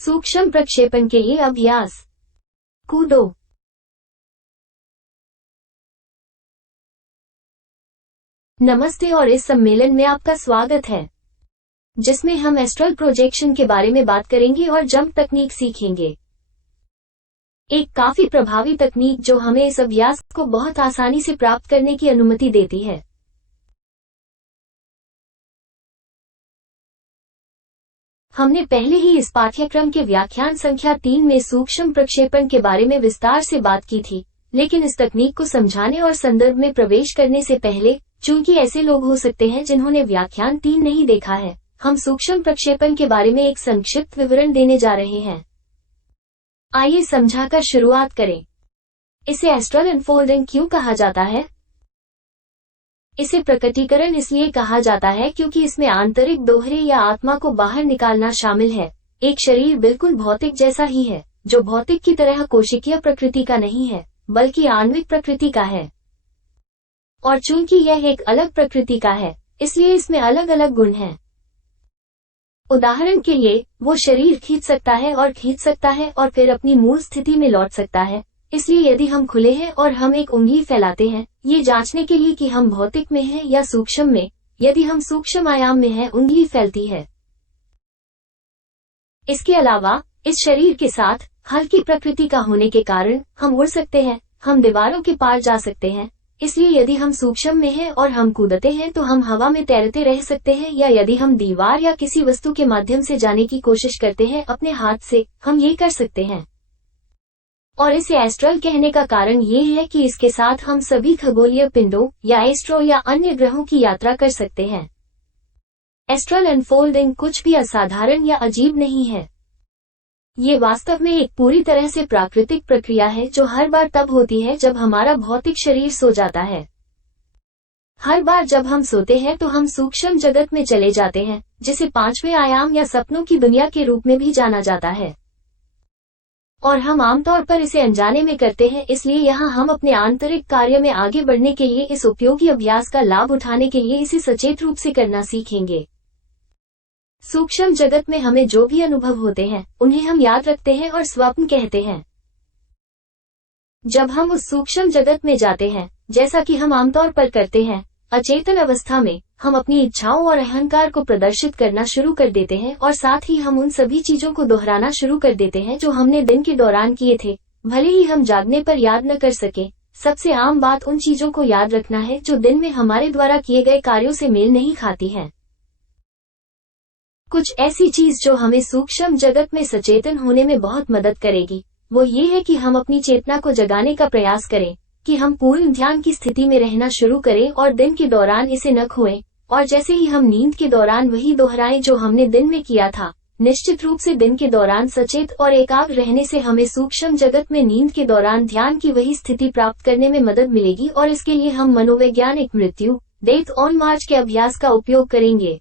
सूक्ष्म प्रक्षेपण के लिए अभ्यास। कूदो। नमस्ते और इस सम्मेलन में आपका स्वागत है, जिसमें हम एस्ट्रल प्रोजेक्शन के बारे में बात करेंगे और जंप तकनीक सीखेंगे। एक काफी प्रभावी तकनीक जो हमें इस अभ्यास को बहुत आसानी से प्राप्त करने की अनुमति देती है। हमने पहले ही इस पाठ्यक्रम के व्याख्यान संख्या 3 में सूक्ष्म प्रक्षेपण के बारे में विस्तार से बात की थी, लेकिन इस तकनीक को समझाने और संदर्भ में प्रवेश करने से पहले, चूंकि ऐसे लोग हो सकते हैं जिन्होंने व्याख्यान 3 नहीं देखा है, हम सूक्ष्म प्रक्षेपण के बारे में एक संक्षिप्त विवरण देने जा रहे हैं। आइए समझाकर शुरुआत करें। इसे एस्ट्रल अनफोल्डिंग क्यों कहा जाता है? इसे प्रकटीकरण इसलिए कहा जाता है क्योंकि इसमें आंतरिक दोहरे या आत्मा को बाहर निकालना शामिल है। एक शरीर बिल्कुल भौतिक जैसा ही है, जो भौतिक की तरह कोशिकीय प्रकृति का नहीं है, बल्कि आणविक प्रकृति का है। और चूंकि यह एक अलग प्रकृति का है, इसलिए इसमें अलग अलग गुण हैं। उदाहरण के लिए, वो शरीर खींच सकता है और फिर अपनी मूल स्थिति में लौट सकता है। इसलिए यदि हम खुले हैं और हम एक उंगली फैलाते हैं, ये जांचने के लिए कि हम भौतिक में हैं या सूक्ष्म में, यदि हम सूक्ष्म आयाम में हैं, उंगली फैलती है। इसके अलावा, इस शरीर के साथ हल्की प्रकृति का होने के कारण हम उड़ सकते हैं, हम दीवारों के पार जा सकते हैं। इसलिए यदि हम सूक्ष्म में हैं और हम कूदते हैं तो हम हवा में तैरते रह सकते हैं, या यदि हम दीवार या किसी वस्तु के माध्यम से जाने की कोशिश करते हैं अपने हाथ से, हम ये कर सकते हैं। और इसे एस्ट्रल कहने का कारण ये है कि इसके साथ हम सभी खगोलीय पिंडों या एस्ट्रो या अन्य ग्रहों की यात्रा कर सकते हैं। एस्ट्रल अनफोल्डिंग कुछ भी असाधारण या अजीब नहीं है। ये वास्तव में एक पूरी तरह से प्राकृतिक प्रक्रिया है जो हर बार तब होती है जब हमारा भौतिक शरीर सो जाता है। हर बार जब हम सोते हैं तो हम सूक्ष्म जगत में चले जाते हैं, जिसे पांचवें आयाम या सपनों की दुनिया के रूप में भी जाना जाता है। और हम आमतौर पर इसे अनजाने में करते हैं, इसलिए यहाँ हम अपने आंतरिक कार्य में आगे बढ़ने के लिए इस उपयोगी अभ्यास का लाभ उठाने के लिए इसे सचेत रूप से करना सीखेंगे। सूक्ष्म जगत में हमें जो भी अनुभव होते हैं, उन्हें हम याद रखते हैं और स्वप्न कहते हैं। जब हम उस सूक्ष्म जगत में जाते हैं, जैसा कि हम आमतौर पर करते हैं, अचेतन अवस्था में, हम अपनी इच्छाओं और अहंकार को प्रदर्शित करना शुरू कर देते हैं और साथ ही हम उन सभी चीजों को दोहराना शुरू कर देते हैं जो हमने दिन के दौरान किए थे, भले ही हम जागने पर याद न कर सके। सबसे आम बात उन चीजों को याद रखना है जो दिन में हमारे द्वारा किए गए कार्यों से मेल नहीं खाती हैं। कुछ ऐसी चीज जो हमें सूक्ष्म जगत में सचेतन होने में बहुत मदद करेगी, वो ये है कि हम अपनी चेतना को जगाने का प्रयास करें, कि हम पूर्ण ध्यान की स्थिति में रहना शुरू करें और दिन के दौरान इसे न खोएं, और जैसे ही हम नींद के दौरान वही दोहराएं जो हमने दिन में किया था। निश्चित रूप से दिन के दौरान सचेत और एकाग्र रहने से हमें सूक्ष्म जगत में नींद के दौरान ध्यान की वही स्थिति प्राप्त करने में मदद मिलेगी, और इसके लिए हम मनोवैज्ञानिक मृत्यु, डेथ ऑन मार्च के अभ्यास का उपयोग करेंगे।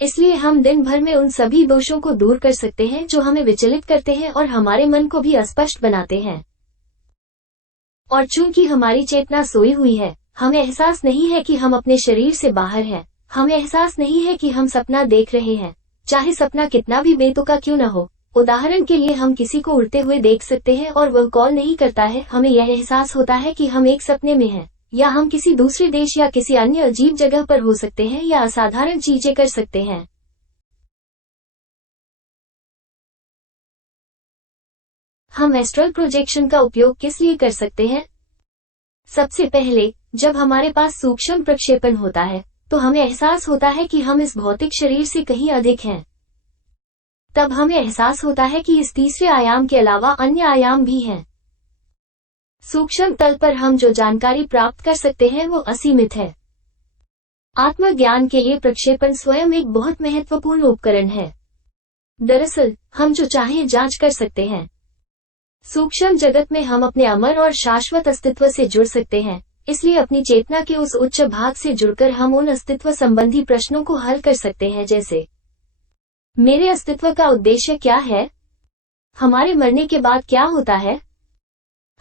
इसलिए हम दिन भर में उन सभी दोषों को दूर कर सकते हैं जो हमें विचलित करते हैं और हमारे मन को भी अस्पष्ट बनाते हैं। और चूंकि हमारी चेतना सोई हुई है, हमें एहसास नहीं है कि हम अपने शरीर से बाहर हैं। हमें एहसास नहीं है कि हम सपना देख रहे हैं, चाहे सपना कितना भी बेतुका क्यों न हो। उदाहरण के लिए, हम किसी को उड़ते हुए देख सकते हैं और वह कॉल नहीं करता है। हमें यह एहसास होता है कि हम एक सपने में हैं, या हम किसी दूसरे देश या किसी अन्य अजीब जगह पर हो सकते हैं या असाधारण चीजें कर सकते हैं। हम एस्ट्रल प्रोजेक्शन का उपयोग किस लिए कर सकते हैं? सबसे पहले, जब हमारे पास सूक्ष्म प्रक्षेपण होता है, तो हमें एहसास होता है कि हम इस भौतिक शरीर से कहीं अधिक हैं। तब हमें एहसास होता है कि इस तीसरे आयाम के अलावा अन्य आयाम भी हैं। सूक्ष्म तल पर हम जो जानकारी प्राप्त कर सकते हैं वो असीमित है। आत्मज्ञान के लिए प्रक्षेपण स्वयं एक बहुत महत्वपूर्ण उपकरण है। दरअसल, हम जो चाहें जांच कर सकते हैं। सूक्ष्म जगत में हम अपने अमर और शाश्वत अस्तित्व से जुड़ सकते हैं, इसलिए अपनी चेतना के उस उच्च भाग से जुड़कर हम उन अस्तित्व संबंधी प्रश्नों को हल कर सकते हैं, जैसे मेरे अस्तित्व का उद्देश्य क्या है? हमारे मरने के बाद क्या होता है?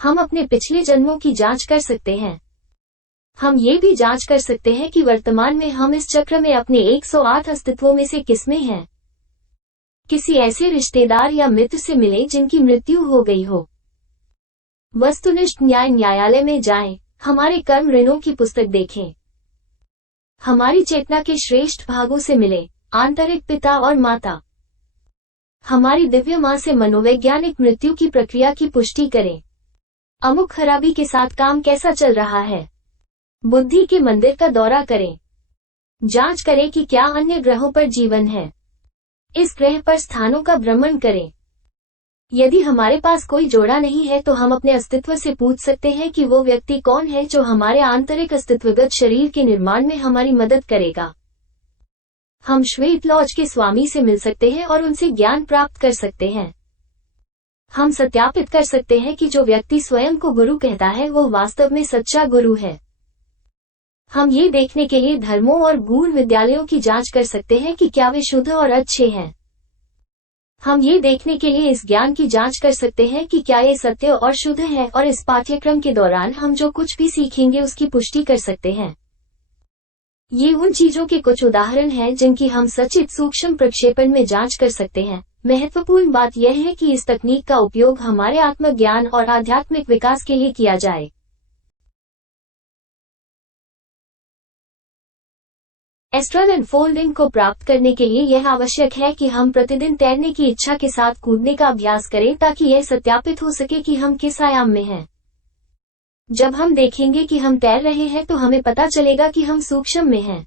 हम अपने पिछले जन्मों की जांच कर सकते हैं। हम ये भी जांच कर सकते हैं कि वर्तमान में हम इस चक्र में अपने 108 अस्तित्वों में से किसमें हैं। किसी ऐसे रिश्तेदार या मित्र से मिलें जिनकी मृत्यु हो गई हो। वस्तुनिष्ठ न्यायालय में जाएं, हमारे कर्म ऋणों की पुस्तक देखें। हमारी चेतना के श्रेष्ठ भागों से मिले, आंतरिक पिता और माता। हमारी दिव्य माँ से मनोवैज्ञानिक मृत्यु की प्रक्रिया की पुष्टि करें। अमुक खराबी के साथ काम कैसा चल रहा है। बुद्धि के मंदिर का दौरा करें। जांच करें कि क्या अन्य ग्रहों पर जीवन है। इस ग्रह पर स्थानों का भ्रमण करें। यदि हमारे पास कोई जोड़ा नहीं है तो हम अपने अस्तित्व से पूछ सकते हैं कि वो व्यक्ति कौन है जो हमारे आंतरिक अस्तित्वगत शरीर के निर्माण में हमारी मदद करेगा। हम श्वेत लॉज के स्वामी से मिल सकते हैं और उनसे ज्ञान प्राप्त कर सकते हैं। हम सत्यापित कर सकते हैं कि जो व्यक्ति स्वयं को गुरु कहता है वो वास्तव में सच्चा गुरु है। हम ये देखने के लिए धर्मों और गूढ़ विद्यालयों की जांच कर सकते हैं कि क्या वे शुद्ध और अच्छे हैं। हम ये देखने के लिए इस ज्ञान की जांच कर सकते हैं कि क्या ये सत्य और शुद्ध है, और इस पाठ्यक्रम के दौरान हम जो कुछ भी सीखेंगे उसकी पुष्टि कर सकते हैं। ये उन चीजों के कुछ उदाहरण हैं जिनकी हम सचित सूक्ष्म प्रक्षेपण में जांच कर सकते हैं। महत्वपूर्ण बात यह है कि इस तकनीक का उपयोग हमारे आत्मज्ञान और आध्यात्मिक विकास के लिए किया जाए। एस्ट्रल अनफोल्डिंग को प्राप्त करने के लिए यह आवश्यक है कि हम प्रतिदिन तैरने की इच्छा के साथ कूदने का अभ्यास करें ताकि यह सत्यापित हो सके कि हम किस आयाम में हैं। जब हम देखेंगे कि हम तैर रहे हैं तो हमें पता चलेगा कि हम सूक्ष्म में हैं।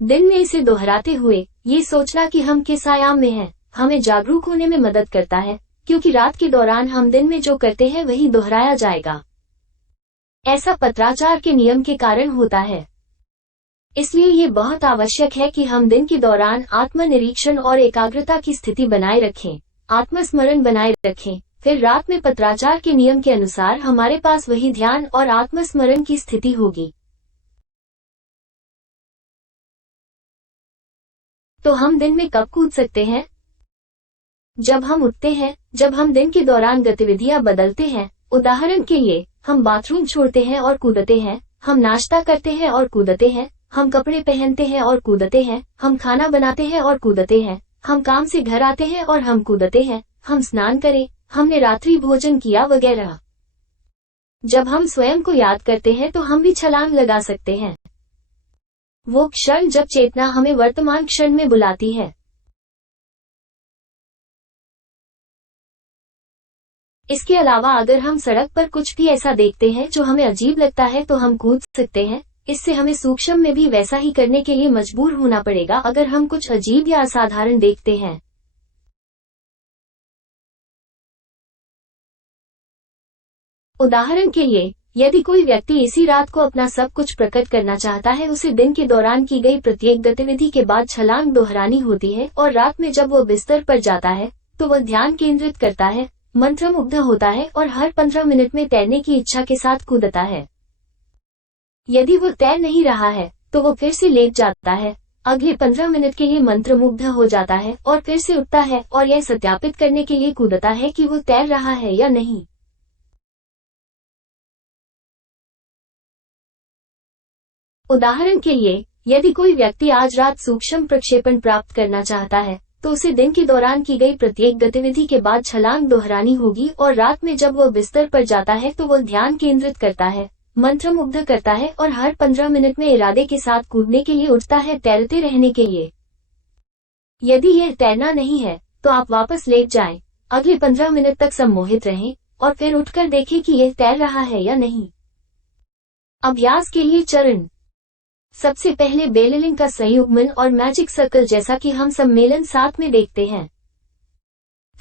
दिन में इसे दोहराते हुए ये सोचना कि हम किस आयाम में हैं हमें जागरूक होने में मदद करता है, क्योंकि रात के दौरान हम दिन में जो करते हैं वही दोहराया जाएगा। ऐसा पत्राचार के नियम के कारण होता है। इसलिए ये बहुत आवश्यक है कि हम दिन के दौरान आत्मनिरीक्षण और एकाग्रता की स्थिति बनाए रखें, आत्मस्मरण बनाए रखें। फिर रात में पत्राचार के नियम के अनुसार हमारे पास वही ध्यान और आत्मस्मरण की स्थिति होगी। तो हम दिन में कब कूद सकते हैं? जब हम उठते हैं, जब हम दिन के दौरान गतिविधियां बदलते हैं। उदाहरण के लिए, हम बाथरूम छोड़ते हैं और कूदते हैं, हम नाश्ता करते हैं और कूदते हैं, हम कपड़े पहनते हैं और कूदते हैं, हम खाना बनाते हैं और कूदते हैं, हम काम से घर आते हैं और हम कूदते हैं, हम स्नान करें, हमने रात्रि भोजन किया वगैरह। जब हम स्वयं को याद करते हैं तो हम भी छलांग लगा सकते हैं। वो क्षण जब चेतना हमें वर्तमान क्षण में बुलाती है। इसके अलावा अगर हम सड़क पर कुछ भी ऐसा देखते हैं जो हमें अजीब लगता है तो हम कूद सकते हैं। इससे हमें सूक्ष्म में भी वैसा ही करने के लिए मजबूर होना पड़ेगा अगर हम कुछ अजीब या असाधारण देखते हैं। उदाहरण के लिए, यदि कोई व्यक्ति इसी रात को अपना सब कुछ प्रकट करना चाहता है, उसे दिन के दौरान की गई प्रत्येक गतिविधि के बाद छलांग दोहरानी होती है, और रात में जब वो बिस्तर पर जाता है तो वह ध्यान केंद्रित करता है, मंत्रमुग्ध होता है और हर 15 मिनट में तैरने की इच्छा के साथ कूदता है। यदि वो तैर नहीं रहा है तो वो फिर से लेट जाता है, अगले 15 मिनट के लिए मंत्रमुग्ध हो जाता है और फिर से उठता है और यह सत्यापित करने के लिए कूदता है कि वो तैर रहा है या नहीं। उदाहरण के लिए, यदि कोई व्यक्ति आज रात सूक्ष्म प्रक्षेपण प्राप्त करना चाहता है तो उसे दिन के दौरान की गई प्रत्येक गतिविधि के बाद छलांग दोहरानी होगी, और रात में जब वो बिस्तर पर जाता है तो वो ध्यान केंद्रित करता है, मंत्रमुग्ध करता है और हर 15 मिनट में इरादे के साथ कूदने के लिए उठता है, तैरते रहने के लिए। यदि यह तैरना नहीं है तो आप वापस लेट जाएं, अगले 15 मिनट तक सम्मोहित रहें और फिर उठकर देखें कि यह तैर रहा है या नहीं। अभ्यास के लिए चरण। सबसे पहले बेललिंग का संयुग्मन और मैजिक सर्कल जैसा कि हम सम्मेलन साथ में देखते हैं।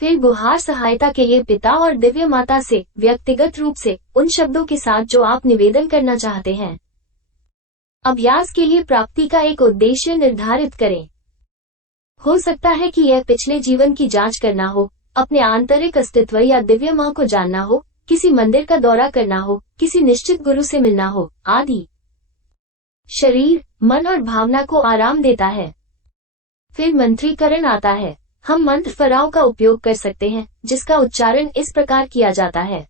फिर गुहार सहायता के लिए पिता और दिव्य माता से व्यक्तिगत रूप से उन शब्दों के साथ जो आप निवेदन करना चाहते हैं। अभ्यास के लिए प्राप्ति का एक उद्देश्य निर्धारित करें। हो सकता है कि यह पिछले जीवन की जांच करना हो, अपने आंतरिक अस्तित्व या दिव्य माँ को जानना हो, किसी मंदिर का दौरा करना हो, किसी निश्चित गुरु से मिलना हो, आदि। शरीर, मन और भावना को आराम देता है। फिर मंत्रीकरण आता है। हम मंत्र फराव का उपयोग कर सकते हैं जिसका उच्चारण इस प्रकार किया जाता है।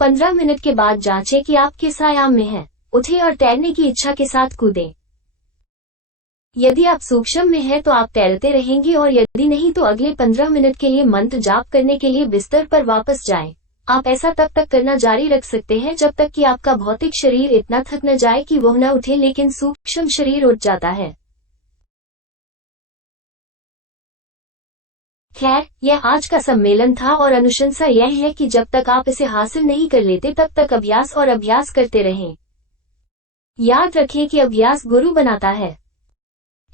15 मिनट के बाद जांचें कि आप किस आयाम में हैं। उठें और तैरने की इच्छा के साथ कूदें। यदि आप सूक्ष्म में हैं तो आप तैरते रहेंगे, और यदि नहीं तो अगले 15 मिनट के लिए मंत्र जाप करने के लिए बिस्तर पर वापस जाएं। आप ऐसा तब तक करना जारी रख सकते हैं जब तक कि आपका भौतिक शरीर इतना थक न जाए कि वह न उठे, लेकिन सूक्ष्म शरीर उठ जाता है। खैर, यह आज का सम्मेलन था और अनुशंसा यह है कि जब तक आप इसे हासिल नहीं कर लेते तब तक अभ्यास और अभ्यास करते रहें। याद रखें कि अभ्यास गुरु बनाता है।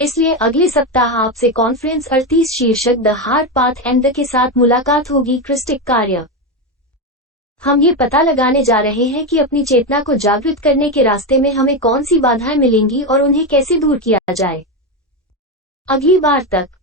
इसलिए अगले सप्ताह आपसे कॉन्फ्रेंस 38 शीर्षक the hard path and the के साथ मुलाकात होगी। क्रिस्टिक कार्य। हम ये पता लगाने जा रहे हैं कि अपनी चेतना को जागृत करने के रास्ते में हमें कौन सी बाधाएं मिलेंगी और उन्हें कैसे दूर किया जाए। अगली बार तक